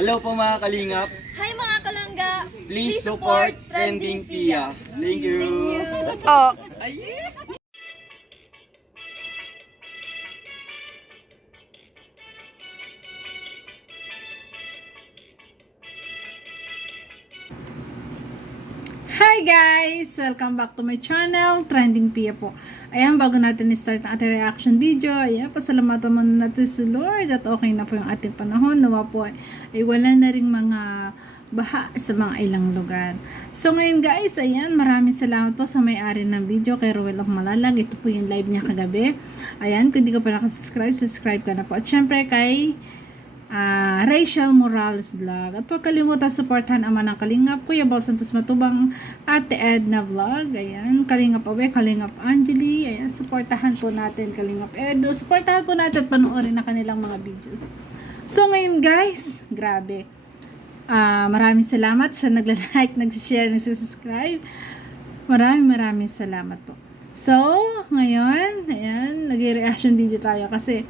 Hello po mga kalingap. Hi mga kalangga! Please support Trending Pia. Thank you. Oh. Ay! Hi guys! Welcome back to my channel, Trending Pia po. Ayan, bago natin i-start ang ating reaction video, ayan, pasalamatan muna natin si Lord at okay na po yung ating panahon. Nawa po ay wala na ring mga baha sa mga ilang lugar. So ngayon guys, ayan, maraming salamat po sa may-ari ng video, kay Ruel of Malalag. Ito po yung live niya kagabi. Ayan, kung di ka pa nakasubscribe, subscribe ka na po. At syempre kay Rachel Morales Vlog. At huwag kalimutan supportan ama ng Kalingap, Kuya Bal Santos Matubang, Ate Edna Vlog. Ayan, Kalingap Awe, Kalingap Angeli. Ayan, supportahan po natin Kalingap Edo. Supportahan po natin at panoorin na kanilang mga videos. So ngayon guys, grabe. Maraming salamat sa nagla-like, nag-share, nag-subscribe. Maraming salamat po. So, ngayon, ayan, nag-reaction video tayo kasi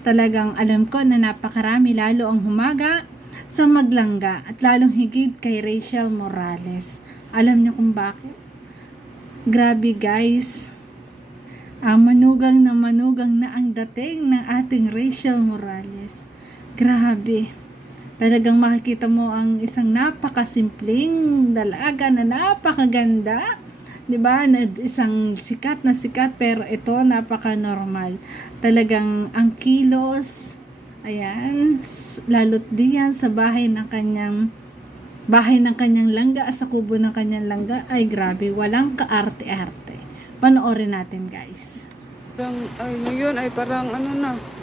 talagang alam ko na napakarami lalo ang humaga sa Maglangga at lalong higit kay Rachel Morales. Alam niyo kung bakit? Grabe guys, manugang na ang dating ng ating Rachel Morales. Grabe. Talagang makikita mo ang isang napakasimpleng dalaga na napakaganda. 'Di ba? Isang sikat na sikat pero ito napaka-normal. Talagang ang kilos, ayan, lalo't diyan sa bahay ng kanyang langga, sa kubo ng kanyang langga, ay grabe, walang kaarte-arte. Panoorin natin, guys. Ngayon ay parang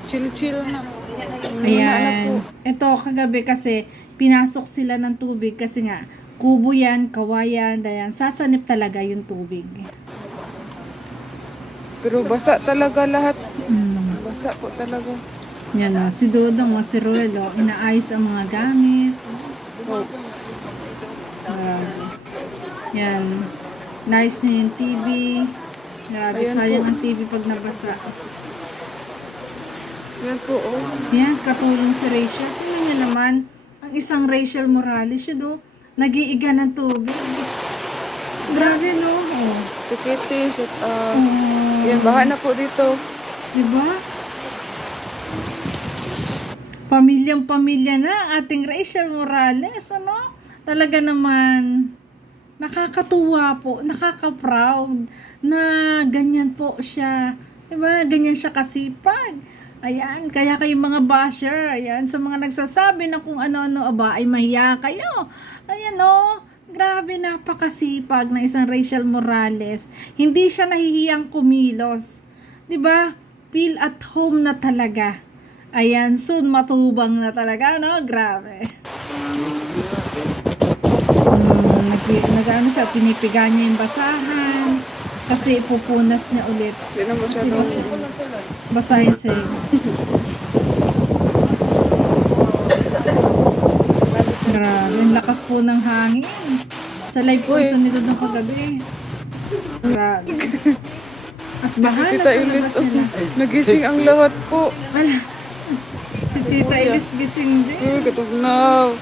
chill na. Ayan. Ito kagabi kasi pinasok sila ng tubig kasi nga kubo yan, kawayan, dayan, sasanip talaga yung tubig. Pero basa talaga lahat. Basa po talaga. Yan o, si Dodong o si Ruel o, inaayos ang mga gamit. Oh. Grabe. Yan. Nice na yung TV. Grabe, Ayan sayang po. ang TV pag nabasa. Yan po, oh. Yan, katulong si Rachel. Tingnan niyo naman, ang isang Rachel Morales, yun o, nag-iiga ng tubig. Grabe, no? Oh. Tikiti, yan, baha na po dito. Diba? Pamilyang-pamilya na ang ating Rachel Morales, ano? Talaga naman, nakakatuwa po, nakaka-proud na ganyan po siya. Diba? Ganyan siya kasipag. Ayan, kaya kayong mga basher, ayan, sa mga nagsasabi na kung ano-ano, aba, ay mahiya kayo. Ayan, oh, grabe, napakasipag ng isang Rachel Morales. Hindi siya nahihiyang kumilos. 'Di ba? Feel at home na talaga. Ayan, soon matubang na talaga, no? Grabe. Nag-ano siya, pinipiga niya yung basahan. Kasi pupunas niya ulit. Hindi na Kasi masyadong. basahin siya. Grabe, ang lakas po ng hangin. Sa live po ito nito ng kagabi. Grabe. At baha na Tita sa Ilis, labas nila. nagising ang lahat po. Wala. Si Tita Ilis gising din. Katugnaw.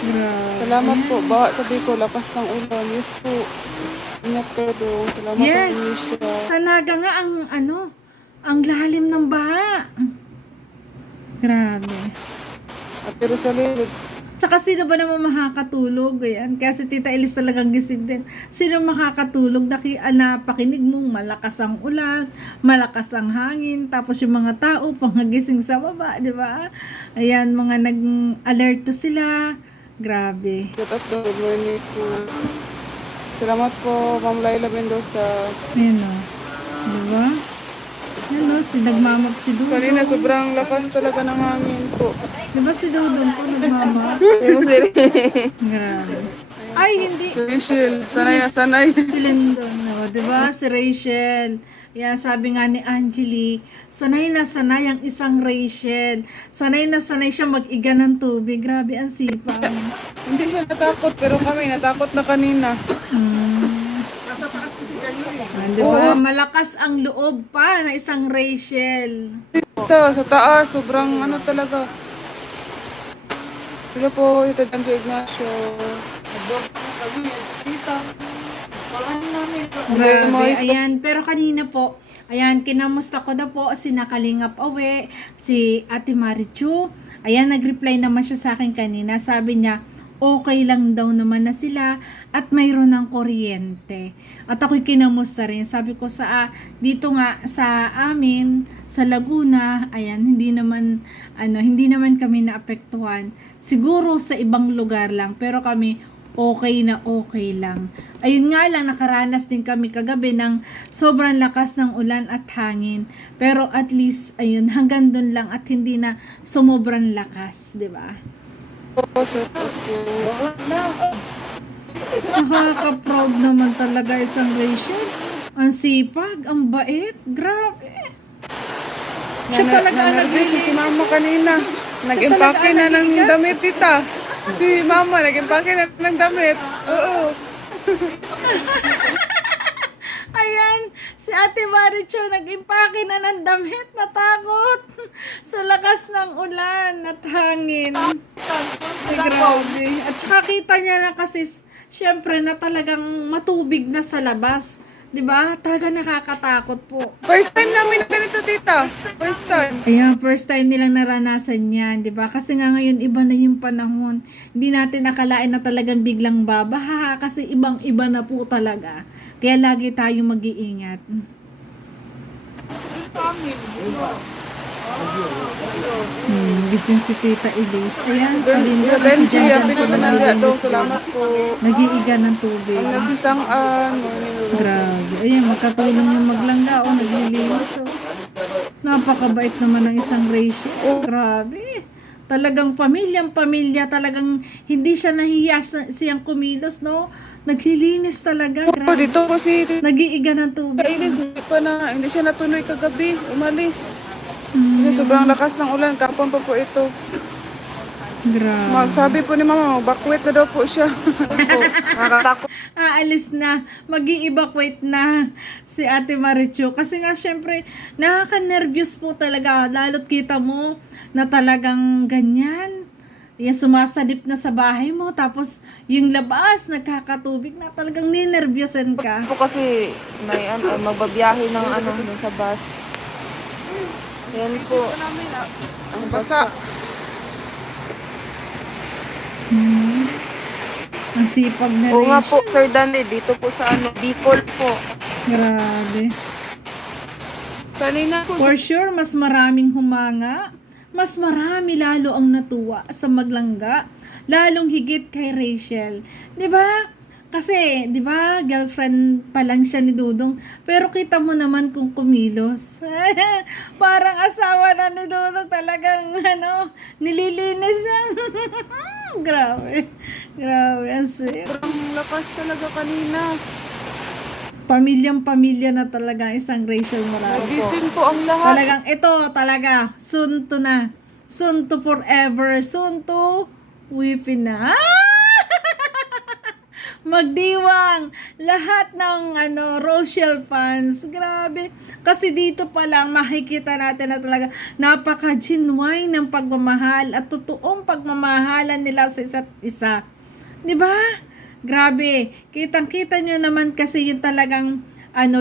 Grabe. Salamat po. Baha sabi ko, lakas ng ulan. Yes po. Ingat kayo doon. Salamat Yes. po, Alicia. Sa Naga nga ang lalim ng baha. Grabe. At pero sa lilig, Tsaka sino ba naman makakatulog? Ayan. Kaya si Tita Elis talagang gising din. Sino makakatulog? Napakinig mong malakas ang ulan, malakas ang hangin, tapos yung mga tao pangagising sa baba, di ba? Ayan, mga nag-alerto sila. Grabe. good morning po. Salamat po, Ma'am Laila Mendoza. Ayan o. Di ba? Ayan o, nagmamap si Dudong. Kanina, sobrang lakas talaga ng hangin po. Di ba si Dudong po nagmamap? Grabe. Ay, hindi. Si Rachel, sanay na sanay. Si Lindon, no? Diba? Si Rachel. Yeah, sabi nga ni Angeli, sanay na sanay ang isang Rachel. Sanay na sanay siya mag-iga ng tubig. Grabe ang sipag. Hindi siya natakot, pero kami natakot na kanina. Diba? Malakas ang loob pa na isang Rachel. Dito, sa taas, sobrang talaga. Hello po, ito Danjo Ignacio. Grabe, ayan. Pero kanina po, ayan, kinamusta ko na po si Nakalingap Awe, si Ate Marichu. Ayan, nag-reply naman siya sa akin kanina. Sabi niya, okay lang daw naman na sila at mayroon ng kuryente. At ako'y kinamusta rin. Sabi ko dito nga sa amin, sa Laguna, ayan, hindi naman kami naapektuhan. Siguro sa ibang lugar lang, pero kami okay na okay lang. Ayun nga lang, nakaranas din kami kagabi ng sobrang lakas ng ulan at hangin. Pero at least, ayun, hanggang doon lang at hindi na sumobran lakas, di ba? Shout out po. Nakaka-proud naman talaga isang Rachel. Ang sipag, ang bait, grabe. Siya talaga ang naglilinis. Si mama kanina. talaga Nag-impake ang na ng nag-iingat? damit, tita. Si mama, nag-impake na ng damit. Oo. Ayan, si Ate Maricho nag-impake na ng damit, natakot sa lakas ng ulan at hangin. Ay, grabe. At saka kita niya na kasi, syempre na talagang matubig na sa labas. 'Di ba? Talaga nakakatakot po. First time namin ganito, tita. First time. Ayan, first time nilang naranasan yan, di ba? Kasi nga ngayon, iba na yung panahon. Hindi natin nakalain na talagang biglang babaha kasi ibang-iba na po talaga. Kaya lagi tayong mag-iingat. Gising si Tita Elise. Ayan, si Linda kasi Benji, dyan happy po na nandiyan daw. naglilinis po. Salamat po. Nag-iiga ng tubig. Ang nagsisang-an. Grabe. Ayan, magkatulong yung maglangga o naglilinis. Oh. Napakabait naman ng isang Rachel. Grabe. Talagang pamilyang-pamilya. Talagang hindi siya nahiya siyang kumilos, no? Naglilinis talaga. Po, Grabe. dito ko si Nag-iiga ng tubig. Kainis, hindi siya natuloy kagabi. Umalis. Hmm, Kasi sobrang lakas ng ulan. Kapon pa po ito. grabe. Magsabi po ni mama, magbakwit na daw po siya. Nakakatakot. Aalis na, mag-i-evacuate na si Ate Marichu. Kasi nga, syempre, nakaka-nervous po talaga. Lalo't kita mo na talagang ganyan. Yan, sumasalip na sa bahay mo. Tapos, yung labas, nagkakatubig na talagang ninervyusan ka. Po kasi may magbabiyahe ng dun sa bus. Yan po. Ang basa. Ang sipag na Oo nga Rachel. po, Sir Danny, dito po sa Bicol po. Grabe. Kanina po, For sure, mas maraming humanga. Mas marami lalo ang natuwa sa maglangga. Lalong higit kay Rachel. 'Di ba? Kasi, 'di ba, girlfriend pa lang siya ni Dudong. Pero kita mo naman kung kumilos. Parang asawa na ni Dudong talagang nililinis siya. Grabe. Grabe, ang sweet. sobrang lakas talaga kanina. Pamilyang-pamilya na talaga isang Rachel Morales. Gising po ang lahat. Talagang ito, talaga, soon to na. Soon to forever. Soon to weeping na. Magdiwang lahat ng Rochelle fans. Grabe. Kasi dito pa lang makikita natin na talaga napaka-genuine ng pagmamahal at totoong pagmamahalan nila sa isa't isa. 'Di ba? Grabe. Kitang-kita nyo naman kasi yung talagang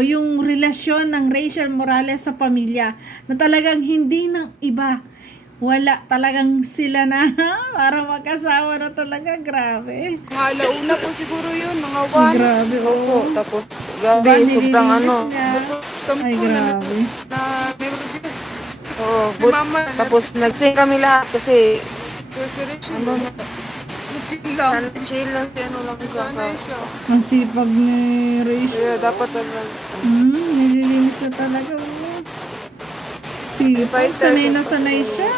yung relasyon ng Rachel Morales sa pamilya na talagang hindi ng iba. Wala, talagang sila na para magkasawa na talaga. Grabe. Mga alauna po siguro yun, mga 1. Grabe, Opo, oh. tapos Diba, grabe, sobrang nililinis niya. Kami Ay, po na grabe. nervous. Oo, Si mama, tapos nagsing kami lahat kasi si Rachel, chill lang. chill lang si lang siya. Sanay siya. Ang sipag ni Rachel. Kaya dapat talaga. Nililinis na talaga. Sipag, sanay na sanay siya.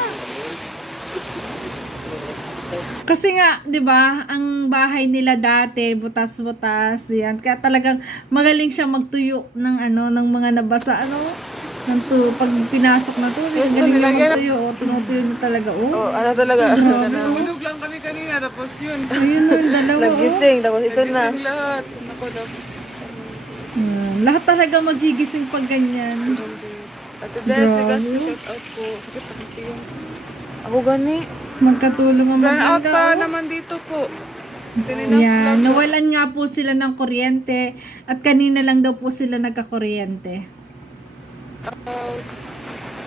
Kasi nga, 'di ba, ang bahay nila dati butas-butas, diyan. Kaya talagang magaling siya magtuyo ng ng mga nabasa pag pinasok na tubig. Yes, Galing niya nilagyan- magtuyo, tinutuyo niya talaga. Oh, talaga, Tulog lang kami kanina, tapos yun. Ayun na, dalawa. nagising, tapos ito na. Gising lahat. Ako daw. Lahat talaga magigising pag ganyan. Ate Des, Grabe. tigas ko, shout out po. Sakit ang tiyan. Ako gani. Magkatulong ang Burn out mag-inga. pa oh. naman dito po. Tininas Yan, vlog. nawalan nga po sila ng kuryente at kanina lang daw po sila nagkakuryente.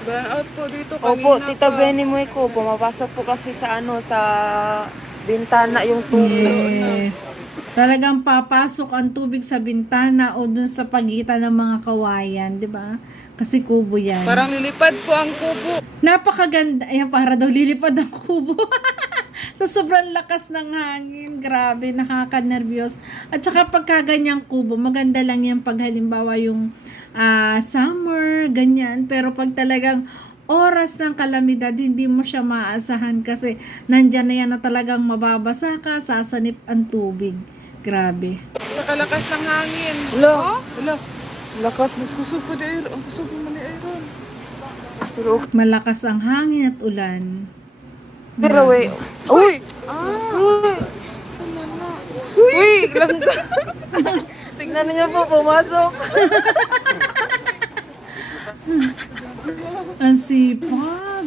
Burn out po dito kanina Opo, Tita pa. Benny mo ko, pumapasok po kasi sa sa bintana yung tubig. Yes. Talagang papasok ang tubig sa bintana o dun sa pagitan ng mga kawayan, di ba? Kasi kubo yan. Parang lilipad po ang kubo. Napakaganda. Ayan, para daw lilipad ang kubo. Sa sobrang lakas ng hangin. Grabe, nakaka-nervyos. At saka pagka ganyang kubo, maganda lang yan pag halimbawa yung summer, ganyan. Pero pag talagang oras ng kalamidad, hindi mo siya maaasahan kasi nandyan na yan na talagang mababasa ka, sasanip ang tubig. Grabe. Sa kalakas ng hangin. Lo, Hala, lakas. mas kusog pa di Iron. Ang kusog pa man ni Iron. Pero, Malakas ang hangin at ulan. pero wait. Uy! Ah! Uy! Langga! Tignan niyo po, pumasok. Ang sipag.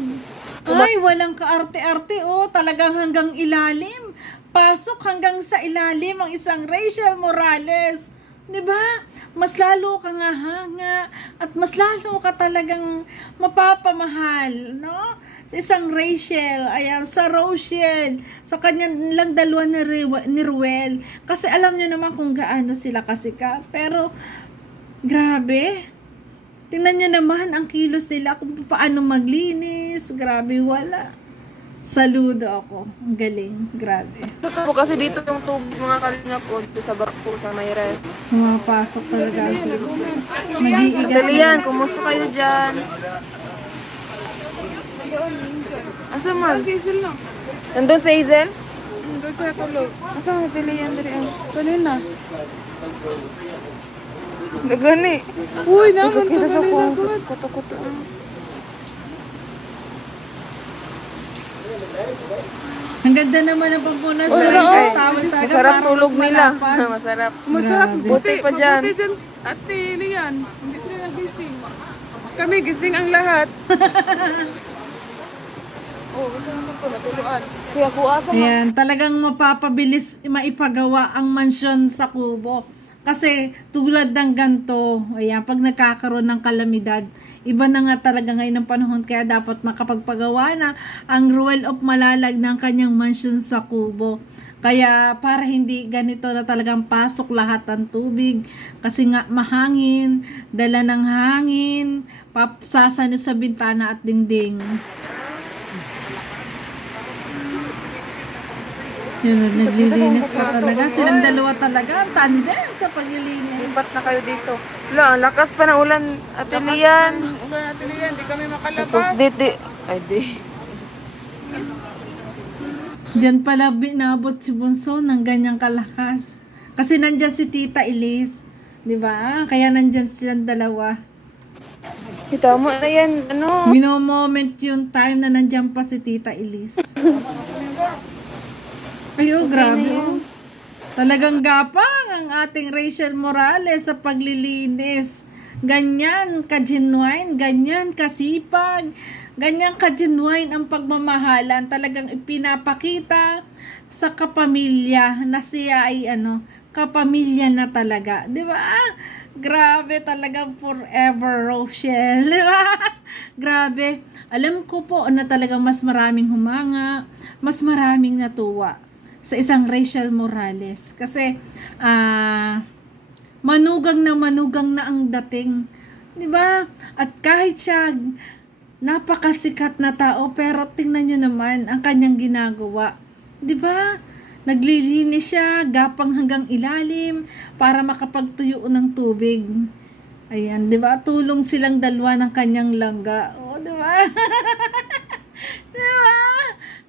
Ay, walang kaarte-arte oh. Talagang hanggang ilalim. Pasok hanggang sa ilalim ang isang Rachel Morales. 'Di ba? Mas lalo ka nga hanga at mas lalo ka talagang mapapamahal, no? Sa isang Rachel, ayan, sa Rochelle, sa kanyang lang dalawa ni Ruel. Kasi alam niyo naman kung gaano sila kasikat. Pero, grabe. Tingnan niyo naman ang kilos nila kung paano maglinis. Grabe, wala. Saludo ako. Ang galing. Grabe. Totoo kasi dito yung tubig mga kalinga po, dito sa barko, sa may ref. Pumapasok talaga ang tubig. Nag-iigas Dalian, kumusta kayo dyan? Asa man? Sisil lang. Nandun sa Hazel? Doon sa tulog. Asa man Dalian, Dalian? Kanina. Nagani. Uy, Pasok naman kita sa kanina. kuto-kuto. Ang ganda naman ang pampunas Oh, na oo. Rachel. Tawad tayo. Masarap parang tulog mas nila. malapad. Masarap. Masarap. Grabe. Buti Buti pa dyan. Buti dyan. Ate, Lian. Hindi sila nagising. Kami, gising ang lahat. Oh, gusto na po natuluan. Kuya, kuasa man. Ayan, talagang mapapabilis maipagawa ang mansyon sa kubo. Kasi tulad ng ganto, ayan, pag nagkakaroon ng kalamidad, iba na nga talaga ngayon ng panahon, kaya dapat makapagpagawa na ang Ruel of Malalag ng kanyang mansyon sa kubo. Kaya para hindi ganito na talagang pasok lahat ng tubig, kasi nga mahangin, dala ng hangin, sasanip sa bintana at dingding. Yun, naglilinis pa talaga. Silang dalawa talaga, tandem sa paglilinis. Lipat na kayo dito. Wala, ang lakas pa ng ulan. Ate Lian. Ulan natin Lian, di kami Tapos makalabas. dito. Ay, di. Diyan pala binabot si Bunso ng ganyang kalakas. Kasi nandyan si Tita Elise. Di ba? Kaya nandyan silang dalawa. Kita mo na yan, ano? Mino-moment yung time na nandyan pa si Tita Elise. Ay, oh, grabe. Oh. Talagang gapang ang ating Rachel Morales sa paglilinis. Ganyan ka-genuine, ganyan kasipag, ganyan ka-genuine ang pagmamahalan. Talagang ipinapakita sa kapamilya na siya ay kapamilya na talaga. Di ba? Grabe talagang forever, Rochelle. Di ba? Grabe. Alam ko po na talagang mas maraming humanga, mas maraming natuwa sa isang Rachel Morales. Kasi, manugang na ang dating. Di ba? At kahit siya napakasikat na tao, pero tingnan nyo naman ang kanyang ginagawa. Di ba? Naglilinis siya, gapang hanggang ilalim, para makapagtuyo ng tubig. Ayan, di ba? Tulong silang dalawa ng kanyang langga. O, di ba? Di ba?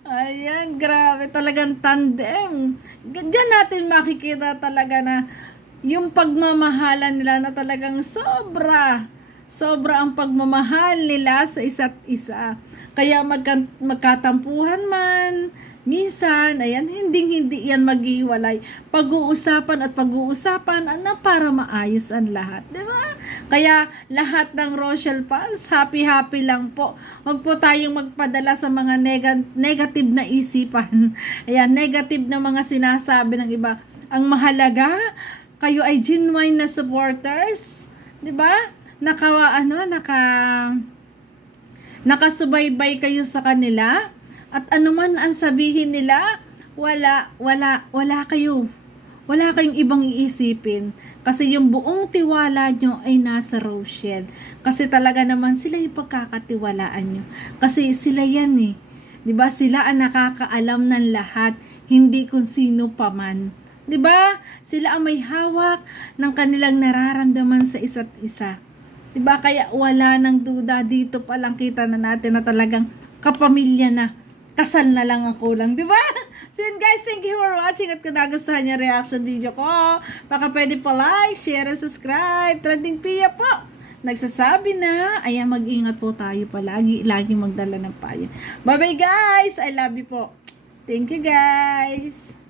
Ayan, grabe. Talagang tandem. Diyan natin makikita talaga na yung pagmamahalan nila na talagang sobra. Sobra ang pagmamahal nila sa isa't isa. Kaya magkatampuhan man, minsan, ayan, hindi yan maghiwalay. Pag-uusapan ano, para maayos ang lahat. Di ba? Kaya lahat ng Rochelle fans, happy lang po. Huwag po tayong magpadala sa mga negative na isipan. Ayan, negative na mga sinasabi ng iba. Ang mahalaga, kayo ay genuine na supporters. Di ba? Nakasubaybay kayo sa kanila. At anuman ang sabihin nila, wala kayong ibang iisipin. Kasi yung buong tiwala nyo ay nasa Rochelle. Kasi talaga naman sila yung pagkakatiwalaan nyo. Kasi sila yan eh. Diba? Sila ang nakakaalam ng lahat, hindi kung sino pa man. Diba? Sila ang may hawak ng kanilang nararamdaman sa isa't isa. Diba? Kaya wala nang duda, dito pa lang kita na natin na talagang kapamilya na. Kasal na lang ang kulang, di ba? So yun guys, thank you for watching at kung nagustuhan niyo reaction video ko, baka pwede pa like, share, and subscribe. Trending Pia po, nagsasabi na, ayan, mag-ingat po tayo palagi, lagi magdala ng payo. Bye bye guys, I love you po. Thank you guys.